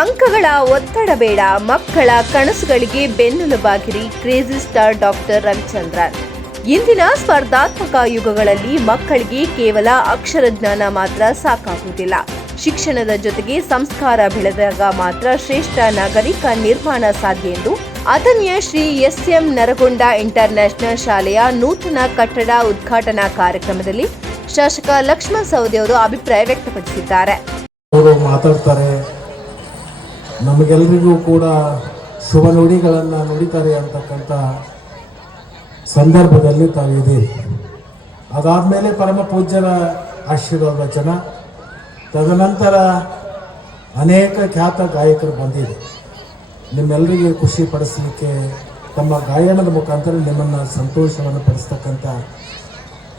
ಅಂಕಗಳ ಒತ್ತಡ ಬೇಡ, ಮಕ್ಕಳ ಕನಸುಗಳಿಗೆ ಬೆನ್ನೆಲುಬಾಗಿರಿ. Crazy star doctor Ravichandran. ಇಂದಿನ ಸ್ಪರ್ಧಾತ್ಮಕ ಯುಗಗಳಲ್ಲಿ ಮಕ್ಕಳಿಗೆ ಕೇವಲ ಅಕ್ಷರ ಜ್ಞಾನ ಮಾತ್ರ ಸಾಕಾಗುವುದಿಲ್ಲ. ಶಿಕ್ಷಣದ ಜೊತೆಗೆ ಸಂಸ್ಕಾರ ಬೆಳೆದಾಗ ಮಾತ್ರ ಶ್ರೇಷ್ಠ ನಾಗರಿಕ ನಿರ್ಮಾಣ ಸಾಧ್ಯ ಎಂದು ಅಥಣಿಯ ಶ್ರೀ ಎಸ್.ಎಂ. ನರಗೊಂಡ ಇಂಟರ್ನ್ಯಾಷನಲ್ ಶಾಲೆಯ ನೂತನ ಕಟ್ಟಡ ಉದ್ಘಾಟನಾ ಕಾರ್ಯಕ್ರಮದಲ್ಲಿ ಶಾಸಕ ಲಕ್ಷ್ಮಣ ಸವದಿ ಅವರು ಅಭಿಪ್ರಾಯ ವ್ಯಕ್ತಪಡಿಸಿದ್ದಾರೆ. ಮಾತಾಡ್ತಾರೆ, ನಮಗೆಲ್ಲರಿಗೂ ಕೂಡ ಶುಭ ನುಡಿಗಳನ್ನು ನುಡಿತಾರೆ ಅಂತಕ್ಕಂಥ ಸಂದರ್ಭದಲ್ಲಿ ತಾವಿದ್ದೀರಿ. ಅದಾದಮೇಲೆ ಪರಮ ಪೂಜ್ಯರ ಆಶೀರ್ವಾದ ವಚನ, ತದನಂತರ ಅನೇಕ ಖ್ಯಾತ ಗಾಯಕರು ಬಂದಿದೆ. ನಿಮ್ಮೆಲ್ಲರಿಗೆ ಖುಷಿ ಪಡಿಸಲಿಕ್ಕೆ ತಮ್ಮ ಗಾಯನದ ಮುಖಾಂತರ ನಿಮ್ಮನ್ನು ಸಂತೋಷವನ್ನು ಪಡಿಸ್ತಕ್ಕಂಥ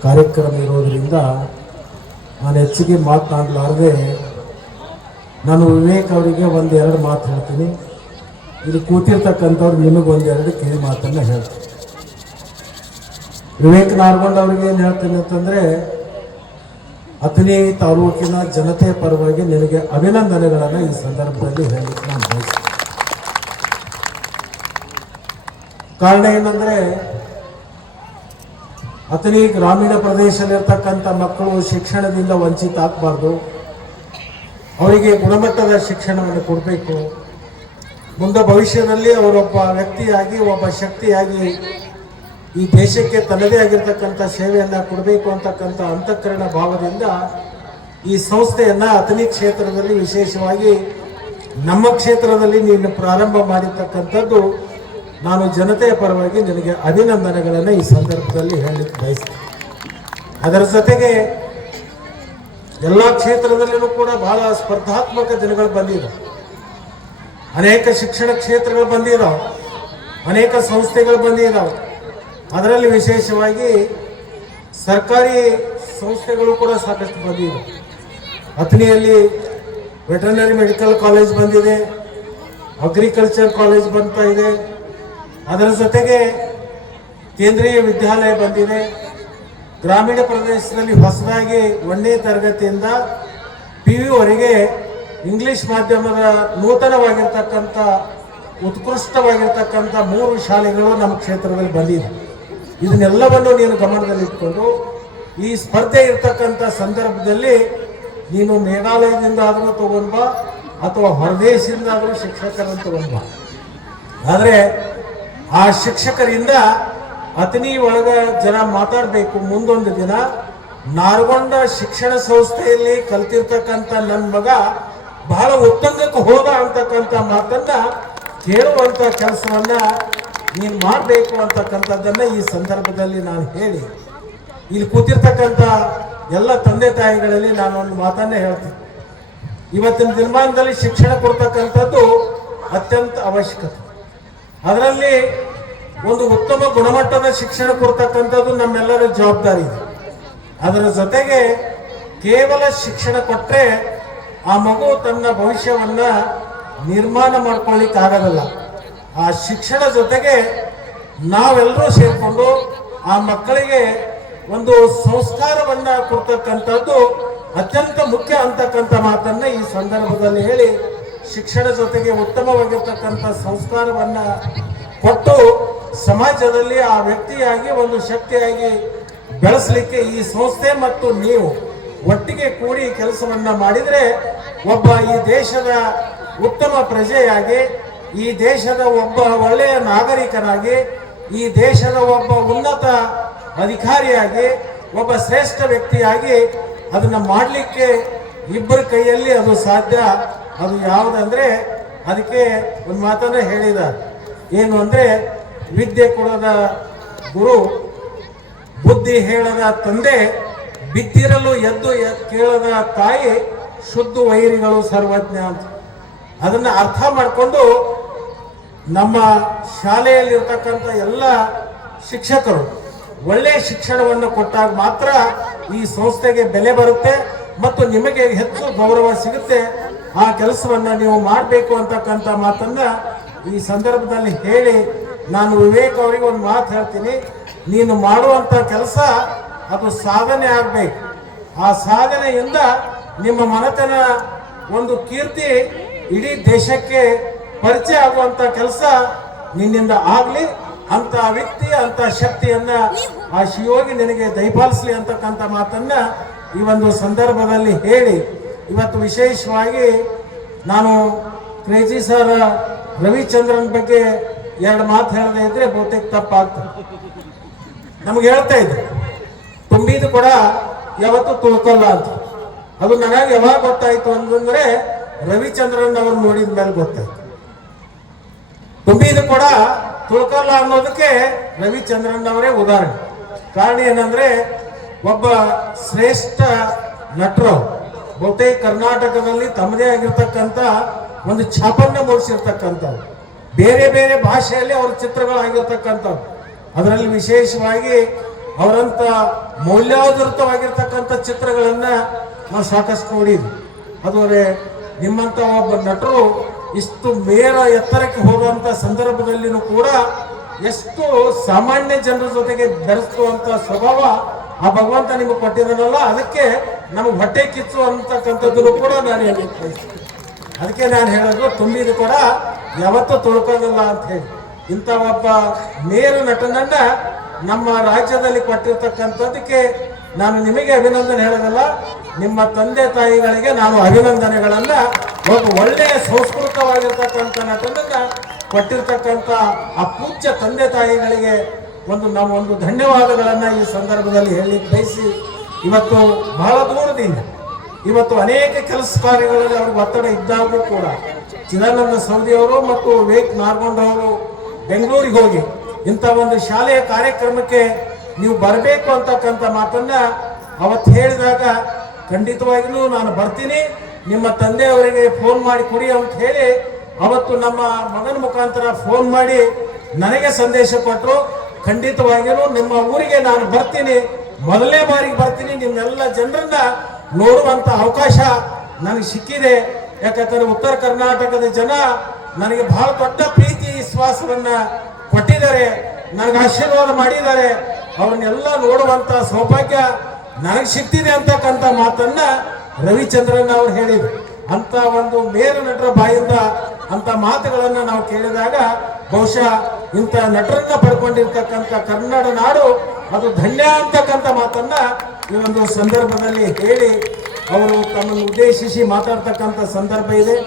ಕಾರ್ಯಕ್ರಮ ಇರೋದರಿಂದ ನಾನು ಹೆಚ್ಚಿಗೆ ಮಾತನಾಡಲಾರದೆ ನಾನು ವಿವೇಕ್ ಅವರಿಗೆ ಒಂದೆರಡು ಮಾತು ಹೇಳ್ತೀನಿ. ಇಲ್ಲಿ ಕೂತಿರ್ತಕ್ಕಂಥವ್ರು ನಿಮಗೊಂದೆರಡು ಕಿವಿ ಮಾತನ್ನು ಹೇಳ್ತೀನಿ. ವಿವೇಕ್ ನಾರ್ಗೊಂಡ್ ಅವ್ರಿಗೆ ಏನು ಹೇಳ್ತೀನಿ ಅಂತಂದರೆ, ಅಥಣಿ ತಾಲೂಕಿನ ಜನತೆ ಪರವಾಗಿ ನಿನಗೆ ಅಭಿನಂದನೆಗಳನ್ನು ಈ ಸಂದರ್ಭದಲ್ಲಿ ಹೇಳಲಿಕ್ಕೆ ನಾನು ಬಯಸ್ತೀನಿ. ಕಾರಣ ಏನಂದರೆ, ಅಥಣಿ ಗ್ರಾಮೀಣ ಪ್ರದೇಶದಲ್ಲಿರ್ತಕ್ಕಂಥ ಮಕ್ಕಳು ಶಿಕ್ಷಣದಿಂದ ವಂಚಿತ ಆಗಬಾರ್ದು. ಅವರಿಗೆ ಗುಣಮಟ್ಟದ ಶಿಕ್ಷಣವನ್ನು ಕೊಡಬೇಕು. ಮುಂದೆ ಭವಿಷ್ಯದಲ್ಲಿ ಅವರೊಬ್ಬ ವ್ಯಕ್ತಿಯಾಗಿ, ಒಬ್ಬ ಶಕ್ತಿಯಾಗಿ ಈ ದೇಶಕ್ಕೆ ತನ್ನದೇ ಆಗಿರ್ತಕ್ಕಂಥ ಸೇವೆಯನ್ನು ಕೊಡಬೇಕು ಅಂತಕ್ಕಂಥ ಅಂತಃಕರಣ ಭಾವದಿಂದ ಈ ಸಂಸ್ಥೆಯನ್ನು ಅಥಣಿ ಕ್ಷೇತ್ರದಲ್ಲಿ, ವಿಶೇಷವಾಗಿ ನಮ್ಮ ಕ್ಷೇತ್ರದಲ್ಲಿ ನೀನು ಪ್ರಾರಂಭ ಮಾಡಿರ್ತಕ್ಕಂಥದ್ದು ನಾನು ಜನತೆಯ ಪರವಾಗಿ ನಿನಗೆ ಅಭಿನಂದನೆಗಳನ್ನು ಈ ಸಂದರ್ಭದಲ್ಲಿ ಹೇಳಲಿಕ್ಕೆ ಬಯಸ್ತೀನಿ. ಅದರ ಜೊತೆಗೆ ಎಲ್ಲ ಕ್ಷೇತ್ರದಲ್ಲಿಯೂ ಕೂಡ ಬಹಳ ಸ್ಪರ್ಧಾತ್ಮಕ ದಿನಗಳು ಬಂದಿವೆ. ಅನೇಕ ಶಿಕ್ಷಣ ಕ್ಷೇತ್ರಗಳು ಬಂದಿದ್ದಾವೆ, ಅನೇಕ ಸಂಸ್ಥೆಗಳು ಬಂದಿದ್ದಾವೆ. ಅದರಲ್ಲಿ ವಿಶೇಷವಾಗಿ ಸರ್ಕಾರಿ ಸಂಸ್ಥೆಗಳು ಕೂಡ ಸಾಕಷ್ಟು ಬಂದಿವೆ. ಅಥಣಿಯಲ್ಲಿ ವೆಟರ್ನರಿ ಮೆಡಿಕಲ್ ಕಾಲೇಜ್ ಬಂದಿದೆ, ಅಗ್ರಿಕಲ್ಚರ್ ಕಾಲೇಜ್ ಬರ್ತಾ ಇದೆ. ಅದರ ಜೊತೆಗೆ ಕೇಂದ್ರೀಯ ವಿದ್ಯಾಲಯ ಬಂದಿದೆ. ಗ್ರಾಮೀಣ ಪ್ರದೇಶದಲ್ಲಿ ಹೊಸದಾಗಿ 1ನೇ ತರಗತಿಯಿಂದ PU ವರೆಗೆ ಇಂಗ್ಲಿಷ್ ಮಾಧ್ಯಮದ ನೂತನವಾಗಿರ್ತಕ್ಕಂಥ ಉತ್ಕೃಷ್ಟವಾಗಿರ್ತಕ್ಕಂಥ 3 ಶಾಲೆಗಳು ನಮ್ಮ ಕ್ಷೇತ್ರದಲ್ಲಿ ಬಂದಿದೆ. ಇದನ್ನೆಲ್ಲವನ್ನು ನೀನು ಗಮನದಲ್ಲಿಟ್ಕೊಂಡು ಈ ಸ್ಪರ್ಧೆ ಇರ್ತಕ್ಕಂಥ ಸಂದರ್ಭದಲ್ಲಿ ನೀನು ಮೇಘಾಲಯದಿಂದ ಆದರೂ ತಗೊಂಡ್ ಬಾ ಅಥವಾ ಹೊರದೇಶದಿಂದ ಆದರೂ ಶಿಕ್ಷಕರನ್ನು ತಗೊಂಡ್ ಬಾ. ಆದರೆ ಆ ಶಿಕ್ಷಕರಿಂದ ಅಥಣಿ ಒಳಗ ಜನ ಮಾತಾಡಬೇಕು. ಮುಂದೊಂದು ದಿನ ನಾರ್ಗೊಂಡ ಶಿಕ್ಷಣ ಸಂಸ್ಥೆಯಲ್ಲಿ ಕಲ್ತಿರ್ತಕ್ಕಂಥ ನನ್ನ ಮಗ ಬಹಳ ಉತ್ತಂಗಕ್ಕೆ ಹೋದ ಅಂತಕ್ಕಂಥ ಮಾತನ್ನ ಕೇಳುವಂಥ ಕೆಲಸವನ್ನ ನೀನು ಮಾಡಬೇಕು ಅಂತಕ್ಕಂಥದ್ದನ್ನ ಈ ಸಂದರ್ಭದಲ್ಲಿ ನಾನು ಹೇಳಿ, ಇಲ್ಲಿ ಕೂತಿರ್ತಕ್ಕಂಥ ಎಲ್ಲ ತಂದೆ ತಾಯಿಗಳಲ್ಲಿ ನಾನು ಒಂದು ಮಾತನ್ನೇ ಹೇಳ್ತೀನಿ. ಇವತ್ತಿನ ದಿನಮಾನದಲ್ಲಿ ಶಿಕ್ಷಣ ಕೊಡ್ತಕ್ಕಂಥದ್ದು ಅತ್ಯಂತ ಅವಶ್ಯಕತೆ. ಅದರಲ್ಲಿ ಒಂದು ಉತ್ತಮ ಗುಣಮಟ್ಟದ ಶಿಕ್ಷಣ ಕೊಡ್ತಕ್ಕಂಥದ್ದು ನಮ್ಮೆಲ್ಲರ ಜವಾಬ್ದಾರಿ ಇದೆ. ಅದರ ಜೊತೆಗೆ ಕೇವಲ ಶಿಕ್ಷಣ ಕೊಟ್ಟರೆ ಆ ಮಗು ತನ್ನ ಭವಿಷ್ಯವನ್ನ ನಿರ್ಮಾಣ ಮಾಡ್ಕೊಳ್ಳಿಕ್ಕೆ ಆಗೋದಿಲ್ಲ. ಆ ಶಿಕ್ಷಣ ಜೊತೆಗೆ ನಾವೆಲ್ಲರೂ ಸೇರಿಕೊಂಡು ಆ ಮಕ್ಕಳಿಗೆ ಒಂದು ಸಂಸ್ಕಾರವನ್ನ ಕೊಡ್ತಕ್ಕಂಥದ್ದು ಅತ್ಯಂತ ಮುಖ್ಯ ಅಂತಕ್ಕಂಥ ಮಾತನ್ನ ಈ ಸಂದರ್ಭದಲ್ಲಿ ಹೇಳಿ, ಶಿಕ್ಷಣ ಜೊತೆಗೆ ಉತ್ತಮವಾಗಿರ್ತಕ್ಕಂಥ ಸಂಸ್ಕಾರವನ್ನ ಕೊಟ್ಟು ಸಮಾಜದಲ್ಲಿ ಆ ವ್ಯಕ್ತಿಯಾಗಿ ಒಂದು ಶಕ್ತಿಯಾಗಿ ಬೆಳೆಸಲಿಕ್ಕೆ ಈ ಸಂಸ್ಥೆ ಮತ್ತು ನೀವು ಒಟ್ಟಿಗೆ ಕೂಡಿ ಕೆಲಸವನ್ನ ಮಾಡಿದರೆ ಒಬ್ಬ ಈ ದೇಶದ ಉತ್ತಮ ಪ್ರಜೆಯಾಗಿ, ಈ ದೇಶದ ಒಬ್ಬ ಒಳ್ಳೆಯ ನಾಗರಿಕನಾಗಿ, ಈ ದೇಶದ ಒಬ್ಬ ಉನ್ನತ ಅಧಿಕಾರಿಯಾಗಿ, ಒಬ್ಬ ಶ್ರೇಷ್ಠ ವ್ಯಕ್ತಿಯಾಗಿ ಅದನ್ನು ಮಾಡಲಿಕ್ಕೆ ಇಬ್ಬರ ಕೈಯಲ್ಲಿ ಅದು ಸಾಧ್ಯ. ಅದು ಯಾವುದಂದ್ರೆ, ಅದಕ್ಕೆ ಒಂದು ಮಾತನ್ನ ಹೇಳಿದ್ದಾರೆ. ಏನು ಅಂದರೆ, ವಿದ್ಯೆ ಕೊಡದ ಗುರು, ಬುದ್ಧಿ ಹೇಳದ ತಂದೆ, ಬಿದ್ದಿರಲು ಎದ್ದು ಕೇಳದ ತಾಯಿ, ಶುದ್ಧ ವೈರಿಗಳು ಸರ್ವಜ್ಞ ಅಂತ. ಅದನ್ನು ಅರ್ಥ ಮಾಡಿಕೊಂಡು ನಮ್ಮ ಶಾಲೆಯಲ್ಲಿರ್ತಕ್ಕಂಥ ಎಲ್ಲ ಶಿಕ್ಷಕರು ಒಳ್ಳೆಯ ಶಿಕ್ಷಣವನ್ನು ಕೊಟ್ಟಾಗ ಮಾತ್ರ ಈ ಸಂಸ್ಥೆಗೆ ಬೆಲೆ ಬರುತ್ತೆ ಮತ್ತು ನಿಮಗೆ ಹೆಚ್ಚು ಗೌರವ ಸಿಗುತ್ತೆ. ಆ ಕೆಲಸವನ್ನು ನೀವು ಮಾಡಬೇಕು ಅಂತಕ್ಕಂಥ ಮಾತನ್ನ ಈ ಸಂದರ್ಭದಲ್ಲಿ ಹೇಳಿ, ನಾನು ವಿವೇಕ್ ಅವರಿಗೆ ಒಂದು ಮಾತು ಹೇಳ್ತೀನಿ. ನೀನು ಮಾಡುವಂಥ ಕೆಲಸ ಅದು ಸಾಧನೆ ಆಗಬೇಕು. ಆ ಸಾಧನೆಯಿಂದ ನಿಮ್ಮ ಮನೆತನ ಒಂದು ಕೀರ್ತಿ ಇಡೀ ದೇಶಕ್ಕೆ ಪರಿಚಯ ಆಗುವಂತ ಕೆಲಸ ನಿನ್ನಿಂದ ಆಗ್ಲಿ, ಅಂತ ವ್ಯಕ್ತಿ ಅಂತ ಶಕ್ತಿಯನ್ನ ಆ ಶಿವಯೋಗಿ ನಿನಗೆ ದಯಪಾಲಿಸಲಿ ಅಂತಕ್ಕಂಥ ಮಾತನ್ನ ಈ ಒಂದು ಸಂದರ್ಭದಲ್ಲಿ ಹೇಳಿ, ಇವತ್ತು ವಿಶೇಷವಾಗಿ ನಾನು ಕ್ರೇಜಿ ಸರ್ ರವಿಚಂದ್ರನ್ ಬಗ್ಗೆ ಎರಡು ಮಾತು ಹೇಳದೇ ಇದ್ರೆ ಬಹುತೇಕ ತಪ್ಪಾಗ್ತದೆ. ನಮ್ಗೆ ಹೇಳ್ತಾ ಇದ್ರು ತುಂಬಿದ ಕೂಡ ಯಾವತ್ತೂ ತುಳ್ಕೊಲ್ಲ ಅಂತ. ಅದು ನನಗೆ ಯಾವಾಗ ಗೊತ್ತಾಯ್ತು ಅಂತಂದ್ರೆ ರವಿಚಂದ್ರನ್ ಅವ್ರು ನೋಡಿದ ಮೇಲೆ ಗೊತ್ತಾಯ್ತು. ತುಂಬಿದ ಕೂಡ ತುಳ್ಕೊಲ್ಲ ಅನ್ನೋದಕ್ಕೆ ರವಿಚಂದ್ರನ್ ಅವರೇ ಉದಾಹರಣೆ. ಕಾರಣ ಏನಂದ್ರೆ ಒಬ್ಬ ಶ್ರೇಷ್ಠ ನಟರು ಬಹುತೇಕ ಕರ್ನಾಟಕದಲ್ಲಿ ತಮ್ಮದೇ ಆಗಿರ್ತಕ್ಕಂಥ ಒಂದು ಛಾಪನ್ನ ಮೂಡಿಸಿರ್ತಕ್ಕಂಥವ್ರು, ಬೇರೆ ಬೇರೆ ಭಾಷೆಯಲ್ಲಿ ಅವ್ರ ಚಿತ್ರಗಳಾಗಿರ್ತಕ್ಕಂಥವ್ರು. ಅದರಲ್ಲಿ ವಿಶೇಷವಾಗಿ ಅವರಂತ ಮೌಲ್ಯಾಧಾರಿತವಾಗಿರ್ತಕ್ಕಂಥ ಚಿತ್ರಗಳನ್ನ ನಾವು ಸಾಕಷ್ಟು ನೋಡಿದ್ವಿ. ಅದುವರೆ ನಿಮ್ಮಂತ ಒಬ್ಬ ನಟರು ಇಷ್ಟು ಮೇರ ಎತ್ತರಕ್ಕೆ ಹೋಗುವಂತ ಸಂದರ್ಭದಲ್ಲಿನೂ ಕೂಡ ಎಷ್ಟು ಸಾಮಾನ್ಯ ಜನರ ಜೊತೆಗೆ ಬೆರೆಸುವಂತ ಸ್ವಭಾವ ಆ ಭಗವಂತ ನಿಮಗೆ ಕೊಟ್ಟಿರೋದಲ್ಲ, ಅದಕ್ಕೆ ನಮಗೆ ಹೊಟ್ಟೆ ಕಿಚ್ಚು ಅಂತಕ್ಕಂಥದ್ದನ್ನು ಕೂಡ ನಾನು ಹೇಳಬೇಕು. ಅದಕ್ಕೆ ನಾನು ಹೇಳೋದು ತುಂಬಿದ ಕೂಡ ಯಾವತ್ತೂ ತುಳ್ಕೋದಿಲ್ಲ ಅಂತ ಹೇಳಿ. ಇಂಥ ಒಬ್ಬ ಮೇರು ನಟನನ್ನ ನಮ್ಮ ರಾಜ್ಯದಲ್ಲಿ ಕೊಟ್ಟಿರ್ತಕ್ಕಂಥದ್ದಕ್ಕೆ ನಾನು ನಿಮಗೆ ಅಭಿನಂದನೆ ಹೇಳೋದಲ್ಲ, ನಿಮ್ಮ ತಂದೆ ತಾಯಿಗಳಿಗೆ ನಾನು ಅಭಿನಂದನೆಗಳನ್ನ, ಒಬ್ಬ ಒಳ್ಳೆಯ ಸಂಸ್ಕೃತವಾಗಿರ್ತಕ್ಕಂಥ ನಟನನ್ನ ಕೊಟ್ಟಿರ್ತಕ್ಕಂಥ ಆ ಪೂಜ್ಯ ತಂದೆ ತಾಯಿಗಳಿಗೆ ಒಂದು ಧನ್ಯವಾದಗಳನ್ನ ಈ ಸಂದರ್ಭದಲ್ಲಿ ಹೇಳಿ ಬಯಸಿ, ಇವತ್ತು ಬಹಳ ದೂರದಿಂದ ಇವತ್ತು ಅನೇಕ ಕೆಲಸ ಕಾರ್ಯಗಳಲ್ಲಿ ಅವ್ರಿಗೆ ಒತ್ತಡ ಇದ್ದಾಗೂ ಕೂಡ ಚಿದಾನಂದ ಸೌದಿಯವರು ಮತ್ತು ವಿವೇಕ್ ನಾರ್ಗೊಂಡ್ ಅವರು ಬೆಂಗಳೂರಿಗೆ ಹೋಗಿ ಇಂಥ ಒಂದು ಶಾಲೆಯ ಕಾರ್ಯಕ್ರಮಕ್ಕೆ ನೀವು ಬರಬೇಕು ಅಂತಕ್ಕಂಥ ಮಾತನ್ನ ಅವತ್ತು ಹೇಳಿದಾಗ ಖಂಡಿತವಾಗಿಯೂ ನಾನು ಬರ್ತೀನಿ, ನಿಮ್ಮ ತಂದೆಯವರಿಗೆ ಫೋನ್ ಮಾಡಿ ಕೊಡಿ ಅಂತ ಹೇಳಿ ಅವತ್ತು ನಮ್ಮ ಮಗನ ಮುಖಾಂತರ ಫೋನ್ ಮಾಡಿ ನನಗೆ ಸಂದೇಶ ಕೊಟ್ಟರು. ಖಂಡಿತವಾಗಿಯೂ ನಿಮ್ಮ ಊರಿಗೆ ನಾನು ಬರ್ತೀನಿ, ಮೊದಲನೇ ಬಾರಿಗೆ ಬರ್ತೀನಿ, ನಿಮ್ಮೆಲ್ಲ ಜನರನ್ನ ನೋಡುವಂತ ಅವಕಾಶ ನನಗೆ ಸಿಕ್ಕಿದೆ. ಯಾಕಂದ್ರೆ ಉತ್ತರ ಕರ್ನಾಟಕದ ಜನ ನನಗೆ ಬಹಳ ದೊಡ್ಡ ಪ್ರೀತಿ ವಿಶ್ವಾಸವನ್ನ ಕೊಟ್ಟಿದ್ದಾರೆ, ನನಗೆ ಆಶೀರ್ವಾದ ಮಾಡಿದ್ದಾರೆ. ಅವ್ರನ್ನೆಲ್ಲ ನೋಡುವಂತ ಸೌಭಾಗ್ಯ ನನಗೆ ಸಿಕ್ತಿದೆ ಅಂತಕ್ಕಂಥ ಮಾತನ್ನ ರವಿಚಂದ್ರನ್ ಅವರು ಹೇಳಿದ್ರು. ಅಂತ ಒಂದು ಮೇರು ನಟರ ಬಾಯಿಂದ ಅಂತ ಮಾತುಗಳನ್ನ ನಾವು ಕೇಳಿದಾಗ ಬಹುಶಃ ಇಂಥ ನಟರನ್ನ ಪಡ್ಕೊಂಡಿರ್ತಕ್ಕಂಥ ಕನ್ನಡ ನಾಡು ಅದು ಧನ್ಯ ಅಂತಕ್ಕಂಥ ಮಾತನ್ನ ಈ ಒಂದು ಸಂದರ್ಭದಲ್ಲಿ ಹೇಳಿ ಅವರು ತಮ್ಮನ್ನು ಉದ್ದೇಶಿಸಿ ಮಾತಾಡ್ತಕ್ಕಂಥ ಸಂದರ್ಭ ಇದೆ.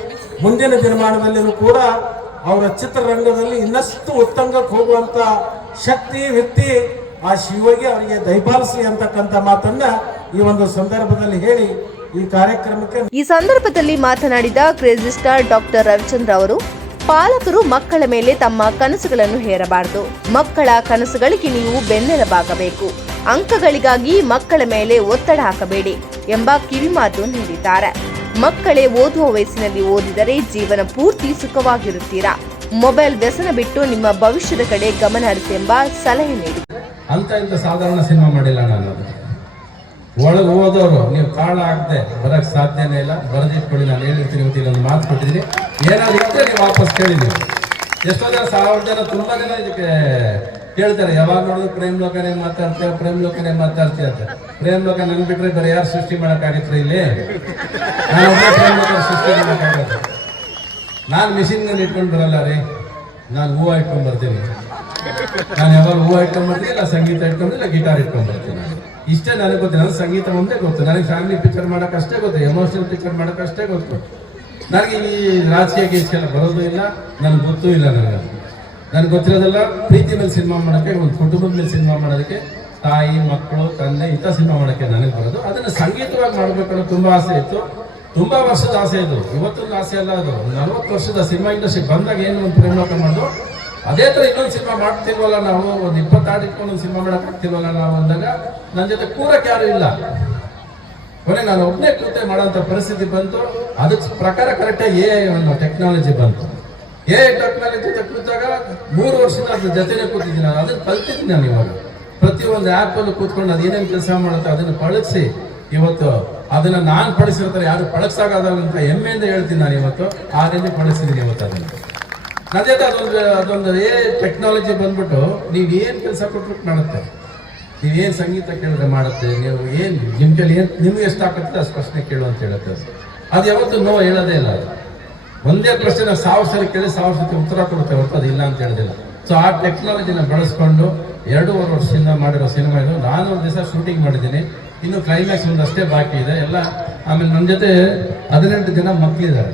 ಮುಂದಿನ ದಿನಮಾನದಲ್ಲಿಯೂ ಕೂಡ ಅವರ ಚಿತ್ರರಂಗದಲ್ಲಿ ಇನ್ನಷ್ಟು ಉತ್ತಂಗಕ್ಕೆ ಹೋಗುವಂತ ಶಕ್ತಿ ವ್ಯಕ್ತಿ ಆ ಶಿವಗೆ ಅವರಿಗೆ ದಯಪಾಲಿಸಿ ಅಂತಕ್ಕಂಥ ಮಾತನ್ನ ಈ ಒಂದು ಸಂದರ್ಭದಲ್ಲಿ ಹೇಳಿ ಈ ಕಾರ್ಯಕ್ರಮಕ್ಕೆ ಈ ಸಂದರ್ಭದಲ್ಲಿ ಮಾತನಾಡಿದ ಕ್ರೇಜಿ ಸ್ಟಾರ್ ಡಾಕ್ಟರ್ ರವಿಚಂದ್ರ ಅವರು, ಪಾಲಕರು ಮಕ್ಕಳ ಮೇಲೆ ತಮ್ಮ ಕನಸುಗಳನ್ನು ಹೇರಬಾರದು. ಮಕ್ಕಳ ಕನಸುಗಳಿಗೆ ನೀವು ಬೆನ್ನೆಲುಬಾಗಬೇಕು. ಅಂಕಗಳಿಗಾಗಿ ಮಕ್ಕಳ ಮೇಲೆ ಒತ್ತಡ ಹಾಕಬೇಡಿ ಎಂಬ ಕಿವಿಮಾತು ನೀಡಿದ್ದಾರೆ. ಮಕ್ಕಳೇ ಓದುವ ವಯಸ್ಸಿನಲ್ಲಿ ಓದಿದರೆ ಜೀವನ ಪೂರ್ತಿ ಸುಖವಾಗಿರುತ್ತೀರಾ. ಮೊಬೈಲ್ ವ್ಯಸನ ಬಿಟ್ಟು ನಿಮ್ಮ ಭವಿಷ್ಯದ ಕಡೆ ಗಮನ ಹರಿಸಿ ಎಂಬ ಸಲಹೆ ನೀಡಿದರು. ಅಂತ ಇಂತ ಸಾಧಾರಣ ಸಿನಿಮಾ ಮಾಡಿಲ್ಲ ನಾನು. ಒಳಗೆ ಓದೋರು ನೀವು ಕಾಳ ಆಗದೆ ಬರಕ್ ಸಾಧ್ಯನೇ ಇಲ್ಲ. ಬರೆದಿಟ್ಕೊಳ್ಳಿ, ನಾನು ಹೇಳಿರ್ತೀನಿ ಅಂತ ಇಲ್ಲೊಂದು ಮಾತು ಕೊಟ್ಟಿದ್ದೀನಿ. ಏನಾದ್ರು ಇದ್ರೆ ನೀವು ವಾಪಸ್ ಕೇಳಿದ್ವಿ. ಎಷ್ಟೋ ಜನ 1000 ಜನ ತುಂಬಾ ಜನ ಇದಕ್ಕೆ ಕೇಳ್ತಾರೆ, ಯಾವಾಗ ನೋಡಿದ್ರು ಪ್ರೇಮ್ ಲೋಕನೇ ಮಾತಾಡ್ತೀಯ, ಪ್ರೇಮ್ ಲೋಕನೇ ಮಾತಾಡ್ತೀಯ ಅಂತ. ಪ್ರೇಮ್ ಲೋಕ ನನ್ ಬಿಟ್ರೆ ಬೇರೆ ಯಾರು ಸೃಷ್ಟಿ ಮಾಡಕ್ಕಾಗತ್ರ ಇಲ್ಲಿ? ನಾನು ಪ್ರೇಮ್ ಲೋಕ ಸೃಷ್ಟಿ ಮಾಡಕ್ಕಾಗತ್ತೆ. ನಾನು ಮಿಷಿನ್ ಗನ್ ಇಟ್ಕೊಂಡು ಬರಲ್ಲ ರೀ, ನಾನು ಹೂವು ಇಟ್ಕೊಂಡ್ ಬರ್ತೀನಿ. ನಾನು ಯಾವಾಗ ಹೂವು ಇಟ್ಕೊಂಡ್ ಬರ್ತೀನಿ, ಇಲ್ಲ ಸಂಗೀತ ಇಟ್ಕೊಂಡಿಲ್ಲ, ಗಿಟಾರ್ ಇಟ್ಕೊಂಡ್ ಬರ್ತೀನಿ. ಇಷ್ಟೇ ನನಗೆ ಗೊತ್ತು. ನನಗೆ ಸಂಗೀತ ಒಂದೇ ಗೊತ್ತು. ನನಗೆ ಫ್ಯಾಮಿಲಿ ಪಿಕ್ಚರ್ ಮಾಡಕ್ ಅಷ್ಟೇ ಗೊತ್ತು, ಎಮೋಷನಲ್ ಪಿಕ್ಚರ್ ಮಾಡಕ್ ಅಷ್ಟೇ ಗೊತ್ತು. ನನಗೆ ಈ ರಾಜಕೀಯ ಗೀಚೆಲ್ಲ ಬರೋದು ಇಲ್ಲ, ನನಗೆ ಗೊತ್ತೂ ಇಲ್ಲ. ನನಗೆ ಗೊತ್ತಿರೋದೆಲ್ಲ ಪ್ರೀತಿ ಮೇಲೆ ಸಿನಿಮಾ ಮಾಡೋಕ್ಕೆ, ಒಂದು ಕುಟುಂಬದ ಮೇಲೆ ಸಿನಿಮಾ ಮಾಡೋದಕ್ಕೆ, ತಾಯಿ ಮಕ್ಕಳು ತಂದೆ ಇಂಥ ಸಿನಿಮಾ ಮಾಡೋಕ್ಕೆ ನನಗೆ ಬರೋದು. ಅದನ್ನು ಸಂಗೀತವಾಗಿ ಮಾಡಬೇಕು ಅನ್ನೋ ತುಂಬಾ ಆಸೆ ಇತ್ತು. ತುಂಬಾ ವರ್ಷದ ಆಸೆ ಇದು, ಇವತ್ತೊಂದು ಆಸೆ ಅಲ್ಲ. ಅದು 40 ವರ್ಷದ ಸಿನಿಮಾ ಇಂಡಸ್ಟ್ರಿ ಬಂದಾಗ ಏನು ಒಂದು ಪ್ರೇಮಲೋಕ ಮಾಡೋದು, ಅದೇ ತರ ಇನ್ನೊಂದು ಸಿನಿಮಾ ಮಾಡ್ತಿಲ್ವಲ್ಲ ನಾವು, ಒಂದು 20 ಹಾಡು ಇಟ್ಕೊಂಡು ಒಂದು ಸಿನಿಮಾ ಮಾಡಕ್ ಆಗ್ತಿಲ್ವಲ್ಲ ನಾವು ಅಂದಾಗ ನನ್ನ ಜೊತೆ ಕೂರಕ್ಕೆ ಯಾರು ಇಲ್ಲ. ಕೊನೆಗೆ ನಾನು ಒಬ್ಬನೇ ಕೂತೆ ಮಾಡೋಂಥ ಪರಿಸ್ಥಿತಿ ಬಂತು. ಅದಕ್ಕೆ ಪ್ರಕಾರ ಕರೆಕ್ಟಾಗಿ ಒಂದು ಟೆಕ್ನಾಲಜಿ ಬಂತು. ಟೆಕ್ನಾಲಜಿ ಜೊತೆ ಕೂತಾಗ 3 ವರ್ಷದ ಅದ್ರ ಜೊತೆನೆ ಕೂತಿದ್ದೀನಿ ನಾನು. ಅದನ್ನ ಕಲ್ತಿದ್ದೀನಿ ನಾನು. ಇವಾಗ ಪ್ರತಿಯೊಂದು ಆ್ಯಪಲ್ಲೂ ಕೂತ್ಕೊಂಡು ಅದೇನೇನು ಕೆಲಸ ಮಾಡುತ್ತೆ ಅದನ್ನು ಪಳಗಿಸಿ ಇವತ್ತು ಅದನ್ನ ನಾನು ಪಡಿಸಿರ್ತಾರೆ, ಯಾರು ಪಳಗ್ಸಾಗಲ್ಲ ಅಂತ ಹೆಮ್ಮೆಯಿಂದ ಹೇಳ್ತೀನಿ ನಾನು. ಇವತ್ತು ಆ ರೀತಿ ಪಡಿಸಿದ್ದೀನಿ ಇವತ್ತು ಅದನ್ನು. ಅದೇ ಅದೊಂದು ಟೆಕ್ನಾಲಜಿ ಬಂದ್ಬಿಟ್ಟು ನೀವು ಏನು ಕೆಲಸ ಕೊಟ್ಬಿಟ್ಟು ಮಾಡುತ್ತೆ, ನೀವೇನು ಸಂಗೀತ ಕೇಳಿದ್ರೆ ಮಾಡುತ್ತೆ, ನೀವು ಏನು ನಿಮ್ಮ ಕೈಲಿ ಏನು ನಿಮ್ಗೆ ಎಷ್ಟು ಹಾಕುತ್ತೆ ಅಷ್ಟು ಪ್ರಶ್ನೆ ಕೇಳು ಅಂತ ಹೇಳುತ್ತೆ. ಅದು ಯಾವತ್ತೂ ನೋ ಹೇಳೋದೇ ಇಲ್ಲ. ಅದು ಒಂದೇ ಪ್ರಶ್ನೆ 1000 ಸರಿ ಕೇಳಿ 1000 ಸತಿ ಉತ್ತರ ಕೊಡುತ್ತೆ ಹೊರತು ಅದು ಇಲ್ಲ ಅಂತ ಹೇಳಿದಿಲ್ಲ. ಸೊ ಆ ಟೆಕ್ನಾಲಜಿನ ಬಳಸ್ಕೊಂಡು 2.5 ವರ್ಷದಿಂದ ಮಾಡಿರೋ ಸಿನಿಮಾ ಇದು. ನಾನು ಒಂದು ದಿವಸ ಶೂಟಿಂಗ್ ಮಾಡಿದ್ದೀನಿ, ಇನ್ನು ಕ್ಲೈಮ್ಯಾಕ್ಸ್ ಒಂದಷ್ಟೇ ಬಾಕಿ ಇದೆ ಎಲ್ಲ. ಆಮೇಲೆ ನನ್ನ ಜೊತೆ 18 ಜನ ಮಕ್ಕಳಿದ್ದಾರೆ.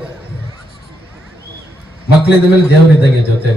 ಮಕ್ಕಳಿದ್ದ ಮೇಲೆ ದೇವರಿದ್ದಂಗೆ ಜೊತೆ